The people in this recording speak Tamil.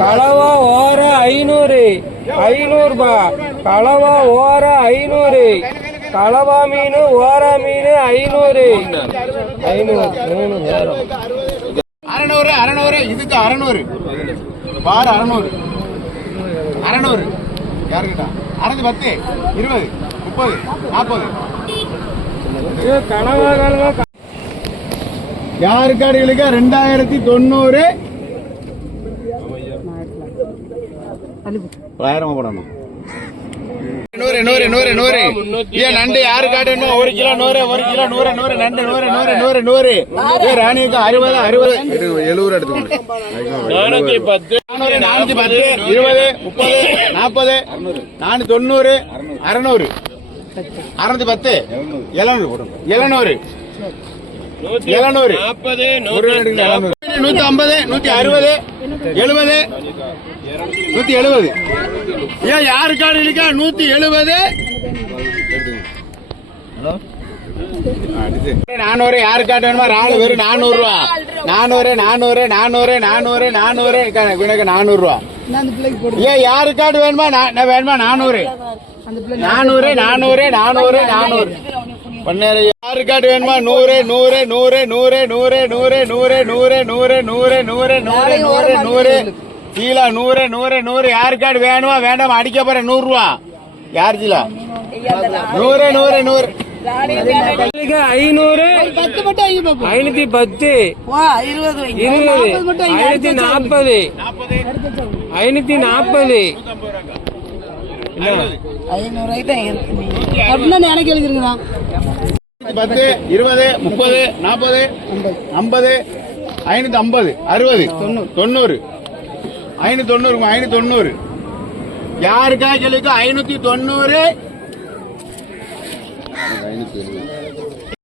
கலவா ஓர ஐநூறு. ஐநூறுபா. கலவா ஓர ஐநூறு. கலவா மீன் ஓர மீன் ஐநூறு. ஐநூறு அறநூறு அறநூறு இதுக்கு அறநூறு. பாரு அறநூறு. அறநூறு. யாருக்கிட்ட? அறந்து பத்து இருபது முப்பது நாற்பது. கனவா கனவா யாருக்காடுகளுக்கு ரெண்டாயிரத்தி தொண்ணூறு தொள்ளாயிரம் போடணும். நூறு நூறு நூறு நூறு. ஏன் நண்டு யாரு காட்டணும் ஒரு கிலோ நூறு ஒரு கிலோ நூறு நூறு நண்டு நூறு நூறு நூறு நூறு. ஏ ராணிக்கு அறுபது அறுபது. எழுபது எடுத்துக்கோங்க நானூத்தி பத்து நானூத்தி பத்து இருபது முப்பது நாற்பது நானூத்தி தொண்ணூறு அறுநூறு. அறுநூத்தி பத்து. எழுநூறு. எழுநூறு. எழுநூறு. நூத்தி ஐம்பது நூத்தி அறுபது. எழுபது. நூத்தி எழுபது. ஏன் யாரு கார்டு இருக்கா நூத்தி எழுபது. நானூறு யாரு கார்டு வேணுமா? நாலு பேரும் நானூறு ரூபா நானூறு நானூறு நானூறு. நானூறு நானூறு எனக்கு நானூறு ரூபா ஏன் யாரு கார்டு வேணுமா? வேணுமா? நானூறு நானூறு. நானூறு நானூறு நானூறு. கார்டு வேணுமா நூறு நூறு நூறு நூறு நூறு நூறு நூறு நூறு நூறு நூறு நூறு நூறு நூறு நூறு கீழே நூறு நூறு நூறு யாரு கார்டு வேணுமா வேண்டாம் அடிக்க போற நூறு ரூபா யார் கீழே நூறு நூறு நூறு ஐநூறு ஐநூத்தி பத்து இருபது ஐநூத்தி நாற்பது ஐநூத்தி நாற்பது ஐநூறு ரூபாய்க்கு தான் இருக்கு அப்படின்னா எனக்கு எழுதிருங்கண்ணா பத்து இருபது முப்பது நாற்பது ஐம்பது ஐநூத்தி ஐம்பது அறுபது தொண்ணூறு. ஐநூத்தி தொண்ணூறு ஐநூத்தி தொண்ணூறு யாருக்கா சொல்லிக்கோ ஐநூத்தி தொண்ணூறு.